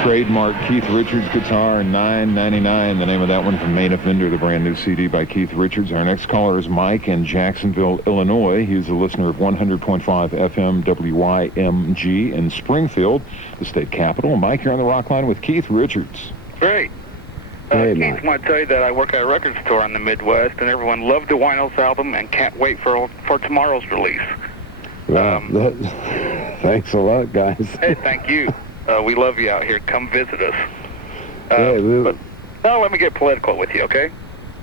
Trademark Keith Richards guitar, $9.99. The name of that one from Main Offender, the brand new CD by Keith Richards. Our next caller is Mike in Jacksonville, Illinois. He's a listener of 100.5 FM WYMG in Springfield, the state capital. Mike, you're on the Rock Line with Keith Richards. Great. Hey, Keith, Mike. I want to tell you that I work at a record store in the Midwest, and everyone loved the Winos album and can't wait for tomorrow's release. Well, thanks a lot, guys. Hey, thank you. We love you out here. Come visit us. Yeah, Now let me get political with you, okay?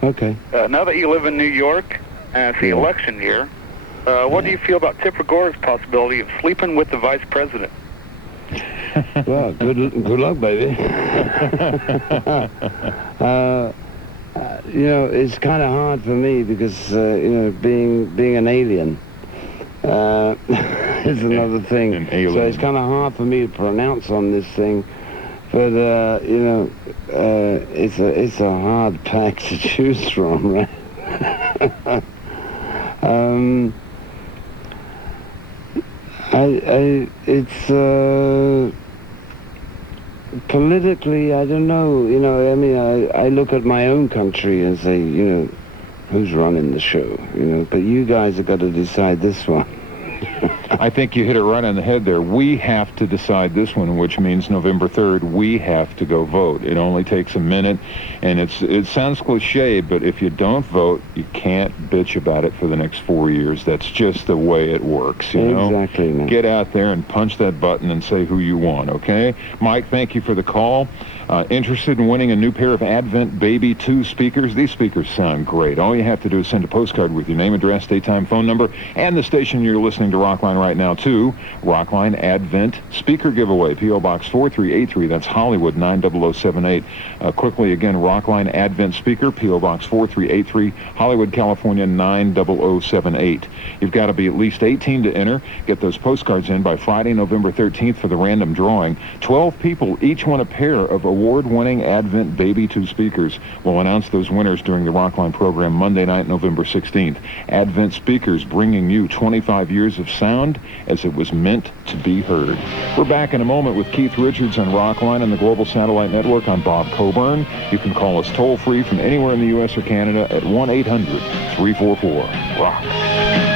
Okay. Now that you live in New York, and it's the election year, what do you feel about Tipper Gore's possibility of sleeping with the vice president? Well, good luck, baby. You know, it's kind of hard for me because, you know, being an alien is another thing. So it's kind of hard for me to pronounce on this thing. But, you know, it's a hard pack to choose from, right? It's politically, I don't know, you know, I mean, I look at my own country and say, you know, who's running the show, you know, but you guys have got to decide this one. I think you hit it right on the head there. We have to decide this one, which means November 3rd, we have to go vote. It only takes a minute, and it sounds cliche, but if you don't vote, you can't bitch about it for the next 4 years. That's just the way it works, you know? Exactly, man. Get out there and punch that button and say who you want, okay? Mike, thank you for the call. Interested in winning a new pair of Advent Baby 2 speakers? These speakers sound great. All you have to do is send a postcard with your name, address, date, time, phone number, and the station you're listening to Rockline right now to. Rockline Advent Speaker Giveaway, P.O. Box 4383. That's Hollywood 90078. Quickly again, Rockline Advent Speaker, P.O. Box 4383, Hollywood, California 90078. You've got to be at least 18 to enter. Get those postcards in by Friday, November 13th for the random drawing. 12 people, each won a pair of award-winning Advent Baby 2 speakers. We'll announce those winners during the Rockline program Monday night, November 16th. Advent speakers bringing you 25 years of sound as it was meant to be heard. We're back in a moment with Keith Richards on Rockline and the Global Satellite Network. I'm Bob Coburn. You can call us toll-free from anywhere in the U.S. or Canada at 1-800-344-ROCK.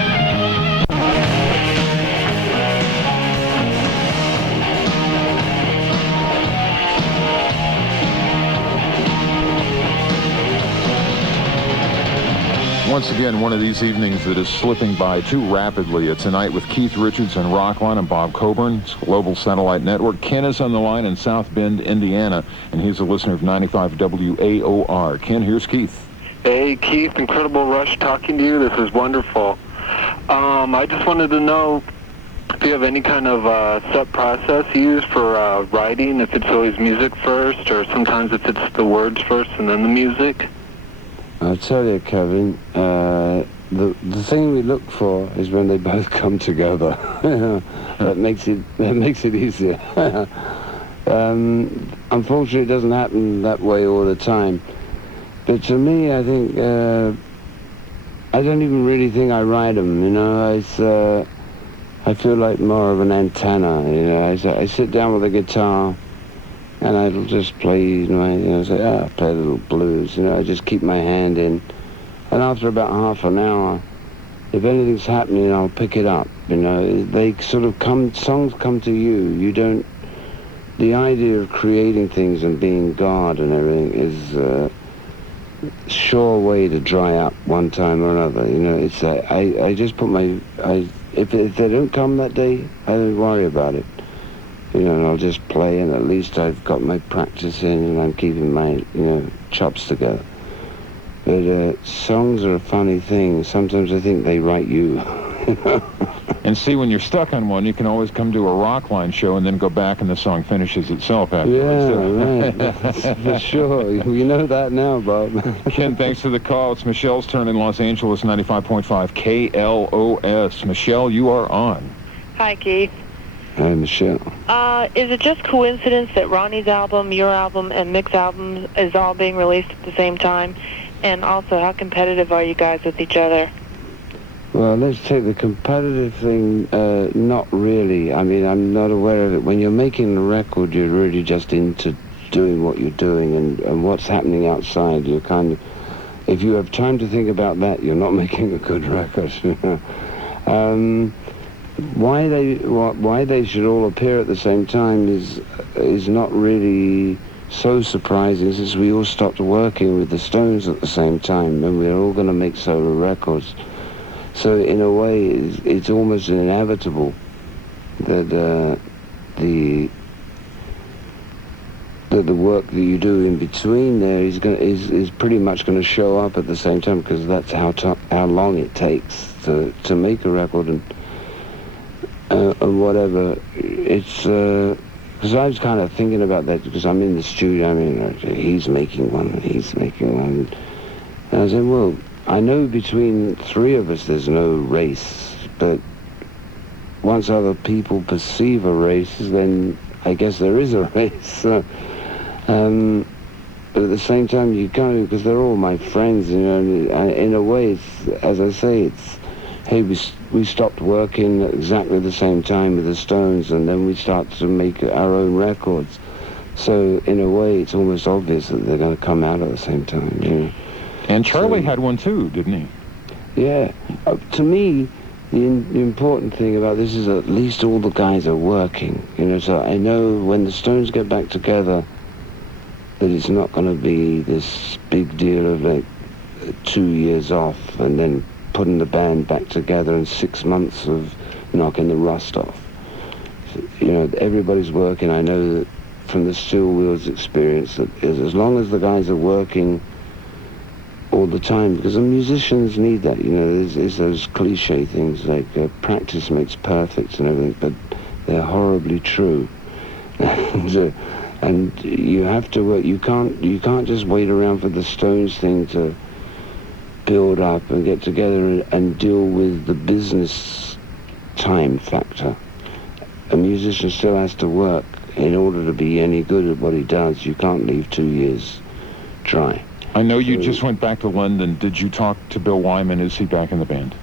Once again, one of these evenings that is slipping by too rapidly. It's a night with Keith Richards and Rockline and Bob Coburn. It's Global Satellite Network. Ken is on the line in South Bend, Indiana, and he's a listener of 95 WAOR. Ken, here's Keith. Hey, Keith, incredible rush talking to you. This is wonderful. I just wanted to know if you have any kind of set process you use for writing, if it's always music first, or sometimes if it's the words first and then the music. I'll tell you, Kevin, the thing we look for is when they both come together. that makes it easier. Unfortunately, it doesn't happen that way all the time. But to me, I think I don't even really think I write them. You know, I feel like more of an antenna. You know, I sit down with a guitar. And I'll just play, say, play a little blues. You know, I just keep my hand in. And after about half an hour, if anything's happening, I'll pick it up. You know, they sort of songs come to you. You don't, the idea of creating things and being God and everything is a sure way to dry up one time or another. You know, it's, I just put if they don't come that day, I don't worry about it. You know, and I'll just play, and at least I've got my practice in, and I'm keeping my, chops together. But songs are a funny thing. Sometimes I think they write you. And see, when you're stuck on one, you can always come to a Rockline show and then go back and the song finishes itself afterwards. Yeah, right. For sure. You know that now, Bob. Ken, thanks for the call. It's Michelle's turn in Los Angeles, 95.5 KLOS. Michelle, you are on. Hi, Keith. Hi, Michelle. Is it just coincidence that Ronnie's album, your album, and Mick's album is all being released at the same time? And also, how competitive are you guys with each other? Well, let's take the competitive thing, not really. I mean, I'm not aware of it. When you're making a record, you're really just into doing what you're doing and what's happening outside. You're kind of, if you have time to think about that, you're not making a good record. Why they should all appear at the same time is not really so surprising, since we all stopped working with the Stones at the same time, and we're all going to make solo records. So in a way, it's almost inevitable that the work that you do in between there is pretty much going to show up at the same time, because that's how long it takes to make a record and whatever. It's because I was kind of thinking about that, because I'm in the studio. I mean, he's making one, and I said, well, I know between three of us there's no race, but once other people perceive a race, then I guess there is a race. But at the same time, you can't, because they're all my friends, you know. In a way, it's, as I say, it's, hey, we stopped working at exactly the same time with the Stones, and then we start to make our own records. So in a way, it's almost obvious that they're going to come out at the same time, you know. And Charlie had one too, didn't he? Yeah. To me, the important thing about this is at least all the guys are working, you know. So I know when the Stones get back together, that it's not going to be this big deal of like 2 years off and then putting the band back together in 6 months of knocking the rust off. You know, everybody's working. I know that from the Steel Wheels experience, that as long as the guys are working all the time, because the musicians need that, you know. There's those cliche things like practice makes perfect and everything, but they're horribly true. And you have to work. You can't just wait around for the Stones thing to build up and get together and deal with the business time factor. A musician still has to work in order to be any good at what he does. You can't leave 2 years dry. I know you just went back to London. Did you talk to Bill Wyman? Is he back in the band?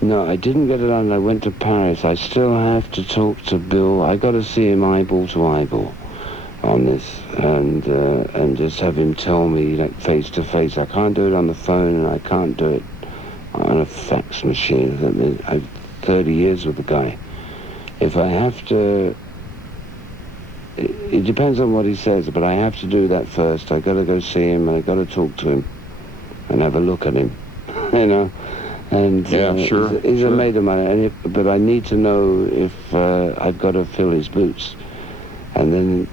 No, I didn't get it on. I went to Paris. I still have to talk to Bill. I got to see him eyeball to eyeball on this, and just have him tell me, like, face to face. I can't do it on the phone, and I can't do it on a fax machine. I've 30 years with the guy. If I have to, it depends on what he says, but I have to do that first. I got to go see him, and I got to talk to him and have a look at him, you know. And yeah, sure, he's a mate of mine, but I need to know if I've got to fill his boots, and then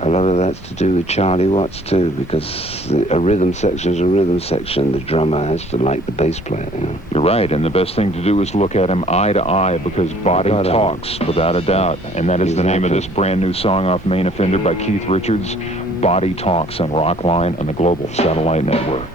a lot of that's to do with Charlie Watts too, because a rhythm section is a rhythm section. The drummer has to like the bass player, you know? You're right, and the best thing to do is look at him eye to eye, because body talks, without a doubt. And that is the name of this brand new song off Main Offender by Keith Richards, Body Talks, on Rockline on the Global Satellite Network.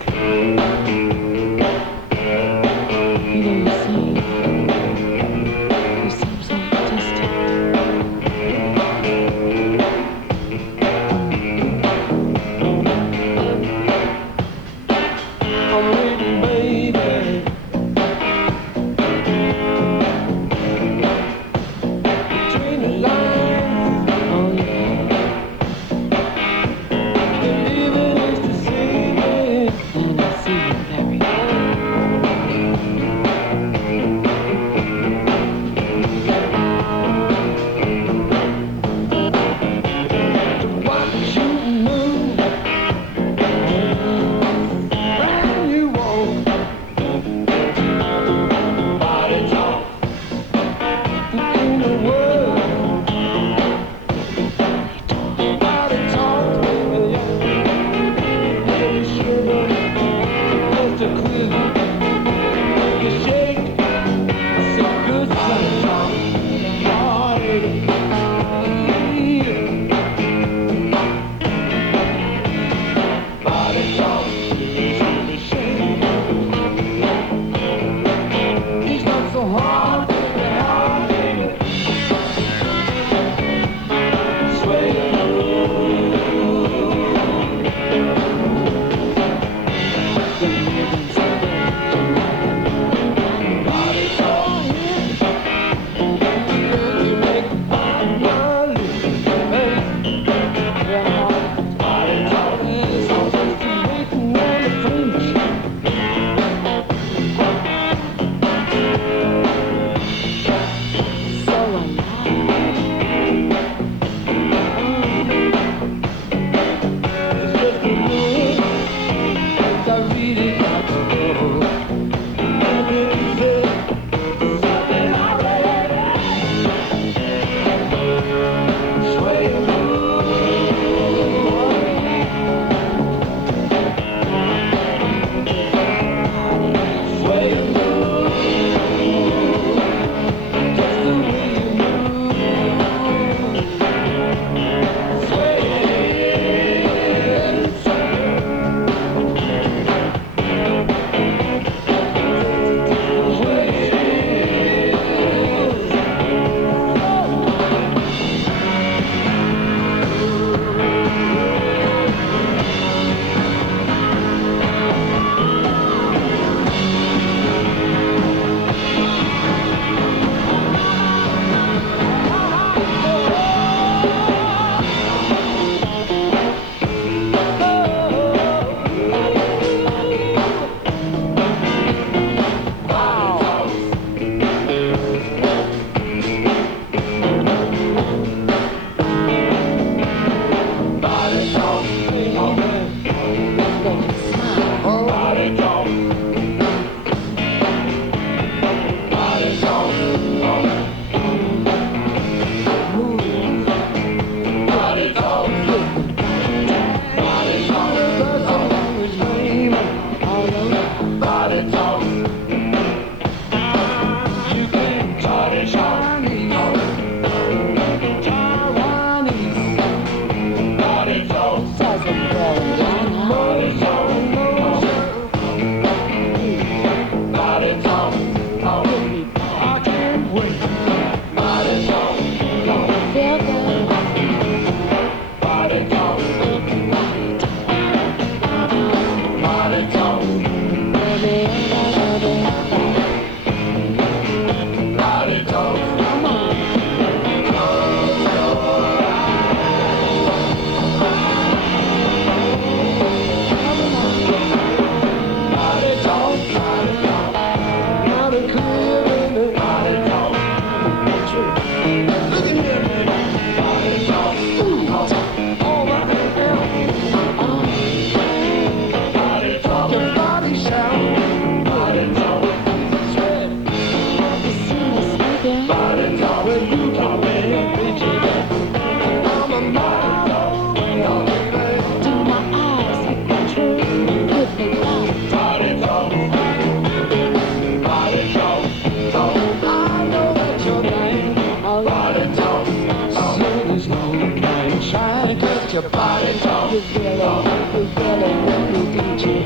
your body talk. You really want me, don't you?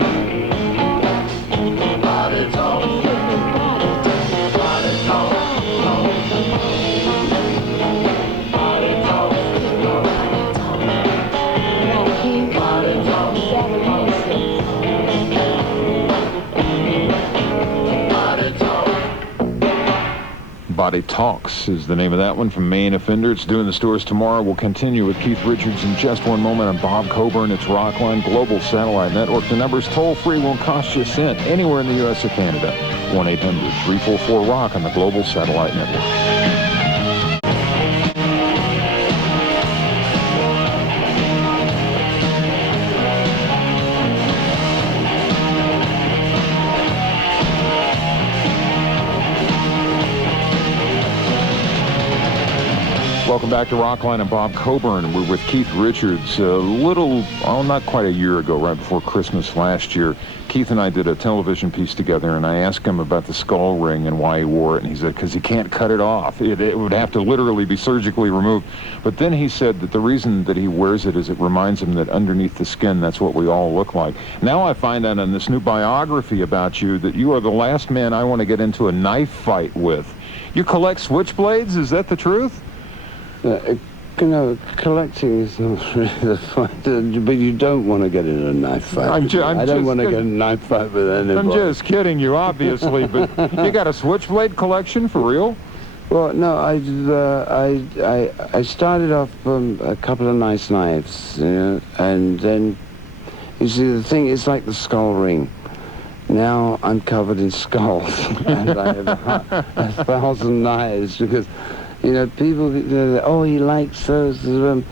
Body talk. Body talk. Body talk. Body talk. Body Talks is the name of that one from Main Offender. It's doing the stores tomorrow. We'll continue with Keith Richards in just one moment on Bob Coburn. It's Rockline Global Satellite Network. The number's toll-free, won't cost you a cent anywhere in the U.S. or Canada. 1-800-344-ROCK on the Global Satellite Network. Welcome back to Rockline and Bob Coburn. We're with Keith Richards. Not quite a year ago, right before Christmas last year, Keith and I did a television piece together, and I asked him about the skull ring and why he wore it, and he said, because he can't cut it off. It would have to literally be surgically removed. But then he said that the reason that he wears it is it reminds him that underneath the skin, that's what we all look like. Now I find out in this new biography about you that you are the last man I want to get into a knife fight with. You collect switchblades? Is that the truth? Collecting is not really the fight, but you don't want to get in a knife fight. I don't want to get in a knife fight with anybody. I'm just kidding you, obviously, but you got a switchblade collection for real? Well, no, I started off a couple of nice knives, and then, you see, the thing is like the skull ring. Now I'm covered in skulls, and I have 1,000 knives because... people, oh, he likes those, and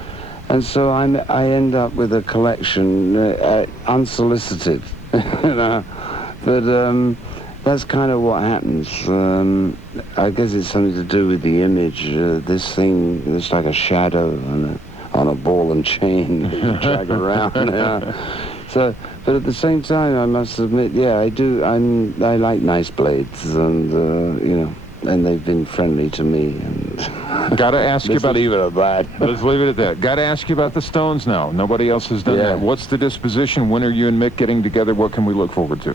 so I end up with a collection, unsolicited, But that's kind of what happens. I guess it's something to do with the image. This thing, it's like a shadow on a ball and chain that you drag around. So, but at the same time, I must admit, I do. I like nice blades, and and they've been friendly to me. And got to ask you about... leave it at that. Let's leave it at that. Got to ask you about the Stones now. Nobody else has done that. What's the disposition? When are you and Mick getting together? What can we look forward to?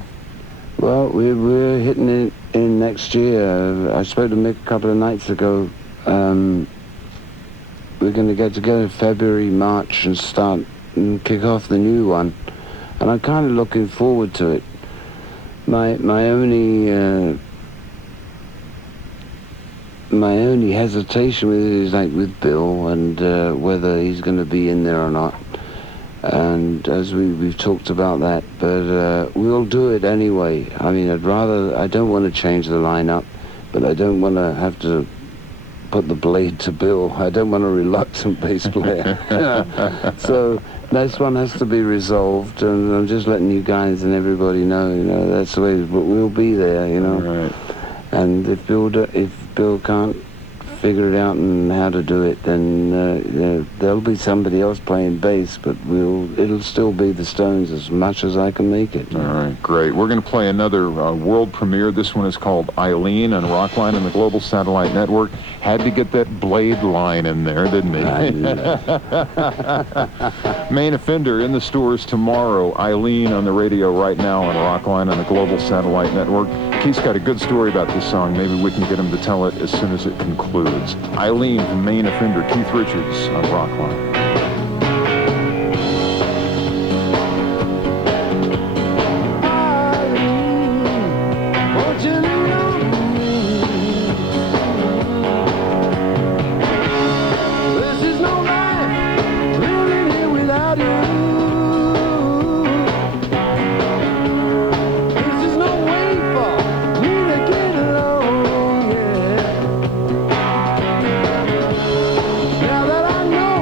Well, we're hitting it in next year. I spoke to Mick a couple of nights ago. We're going to get together in February, March, and start and kick off the new one. And I'm kind of looking forward to it. My only hesitation with it is like with Bill and whether he's going to be in there or not. And as we've talked about that, but we'll do it anyway. I mean, I don't want to change the lineup, but I don't want to have to put the blade to Bill. I don't want a reluctant bass player. So this one has to be resolved, and I'm just letting you guys and everybody know, that's the way, but we'll be there, Right. And if Bill can't figure it out and how to do it, then there'll be somebody else playing bass, but it'll still be the Stones as much as I can make it. All right, great. We're going to play another world premiere. This one is called Eileen on Rockline and the Global Satellite Network. Had to get that blade line in there, didn't he? Main Offender in the stores tomorrow. Eileen on the radio right now on Rockline on the Global Satellite Network. Keith's got a good story about this song. Maybe we can get him to tell it as soon as it concludes. Eileen from Main Offender, Keith Richards on Rockline. Now that I know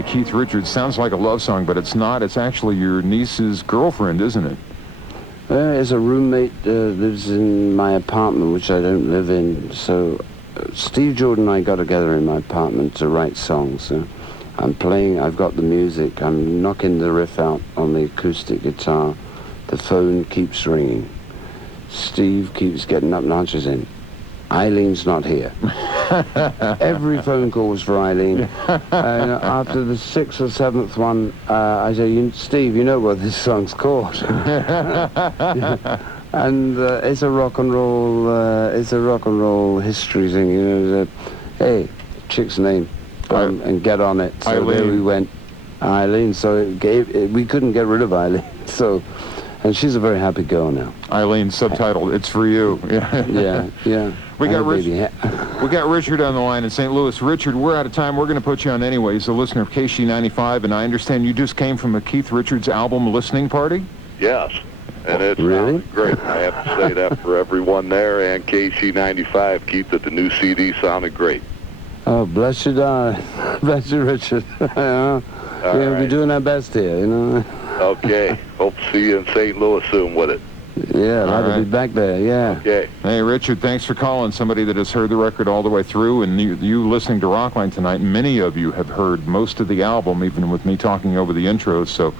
by Keith Richards. Sounds like a love song, but it's not. It's actually your niece's girlfriend, isn't it? As a roommate lives in my apartment, which I don't live in. So Steve Jordan and I got together in my apartment to write songs. So I'm playing, I've got the music, I'm knocking the riff out on the acoustic guitar. The phone keeps ringing. Steve keeps getting up and answers in. Eileen's not here. Every phone call was for Eileen. And after the 6th or 7th one, I said, Steve, you know what this song's called. And it's a rock and roll history thing, you know. Hey, chick's name, and get on it. So Eileen. There we went, Eileen. So we couldn't get rid of Eileen. So, and she's a very happy girl now. Eileen, subtitled, It's For You. Yeah. We got Richard on the line in St. Louis. Richard, we're out of time. We're going to put you on anyway. He's a listener of KC95, and I understand you just came from a Keith Richards album listening party? Yes, and it's really great. I have to say that for everyone there and KC95. Keith, that the new CD sounded great. Oh, bless you, darling. Bless you, Richard. We're doing our best here, you know. Okay. Hope to see you in St. Louis soon with it. Yeah, I'd like to be back there, yeah. Okay. Hey, Richard, thanks for calling. Somebody that has heard the record all the way through, and you listening to Rockline tonight, many of you have heard most of the album, even with me talking over the intros, so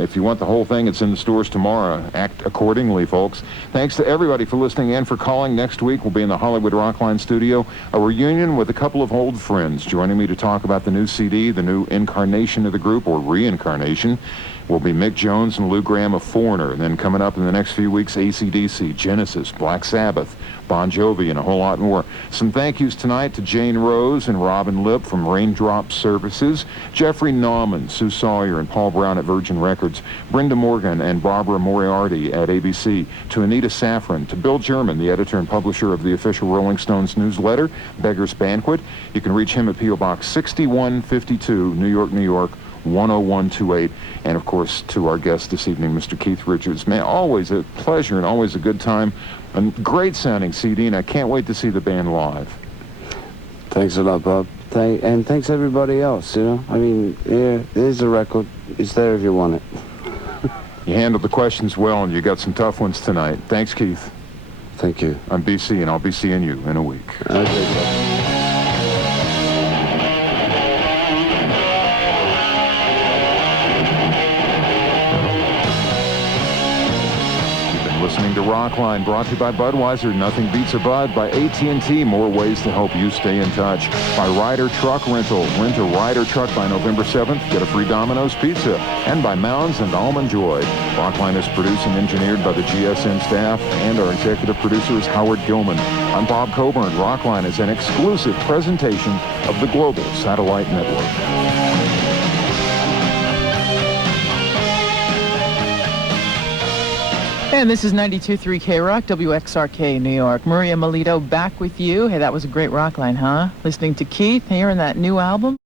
if you want the whole thing, it's in the stores tomorrow. Act accordingly, folks. Thanks to everybody for listening and for calling. Next week, we'll be in the Hollywood Rockline studio, a reunion with a couple of old friends. Joining me to talk about the new CD, the new incarnation of the group, or reincarnation, will be Mick Jones and Lou Gramm of Foreigner. And then coming up in the next few weeks, AC/DC, Genesis, Black Sabbath, Bon Jovi, and a whole lot more. Some thank yous tonight to Jane Rose and Robin Lipp from Raindrop Services, Jeffrey Nauman, Sue Sawyer, and Paul Brown at Virgin Records, Brenda Morgan and Barbara Moriarty at ABC, to Anita Safran, to Bill German, the editor and publisher of the official Rolling Stones newsletter, Beggar's Banquet. You can reach him at P.O. Box 6152, New York, New York, 10128, and of course to our guest this evening, Mr. Keith Richards. Man, always a pleasure and always a good time. A great sounding CD, and I can't wait to see the band live. Thanks a lot, Bob. And thanks everybody else, you know. I mean, yeah, there's a record. It's there if you want it. You handled the questions well, and you got some tough ones tonight. Thanks, Keith. Thank you. I'm BC, and I'll be seeing you in a week. Okay, Bob. Listening to Rockline, brought to you by Budweiser. Nothing beats a Bud. By AT&T, more ways to help you stay in touch. By Ryder Truck Rental. Rent a Ryder truck by November 7th. Get a free Domino's pizza. And by Mounds and Almond Joy. Rockline is produced and engineered by the GSN staff, and our executive producer is Howard Gilman. I'm Bob Coburn. Rockline is an exclusive presentation of the Global Satellite Network. And this is 92.3 K-Rock, WXRK, New York. Maria Melito back with you. Hey, that was a great Rockline, huh? Listening to Keith, hearing that new album.